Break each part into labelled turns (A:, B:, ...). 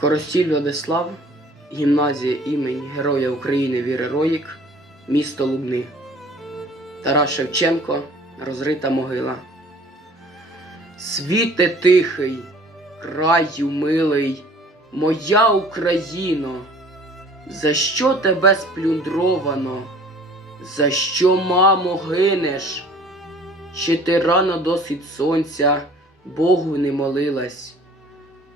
A: Коростіль Владислав, гімназія імені Героя України Віри Роїк, місто Лубни. Тарас Шевченко, розрита могила. Світе тихий, краю милий, моя Україно, за що тебе сплюндровано? За що, мамо, гинеш? Чи ти рано досить сонця Богу не молилась?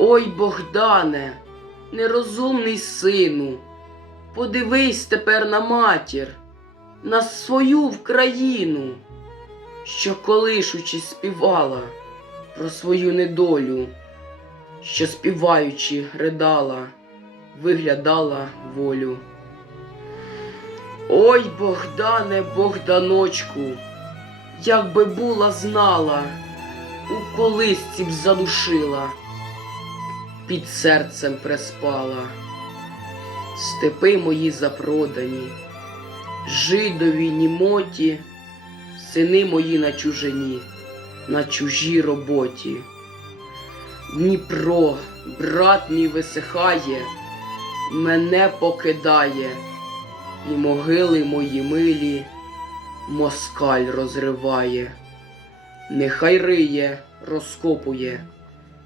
A: Ой, Богдане, нерозумний сину, подивись тепер на матір, на свою Вкраїну, що колишучи співала про свою недолю, що співаючи ридала, виглядала волю. Ой, Богдане, Богданочку, як би була знала, у колисці б задушила під серцем приспала. Степи мої запродані, жидові німоті, сини мої на чужині, на чужій роботі. Дніпро, брат мій висихає, мене покидає, і могили мої милі москаль розриває, нехай риє, розкопує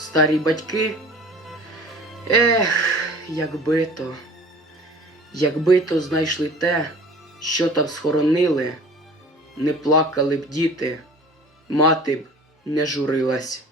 A: Старі батьки. Ех, якби то, якби то знайшли те, що там схоронили, не плакали б діти, мати б не журилась.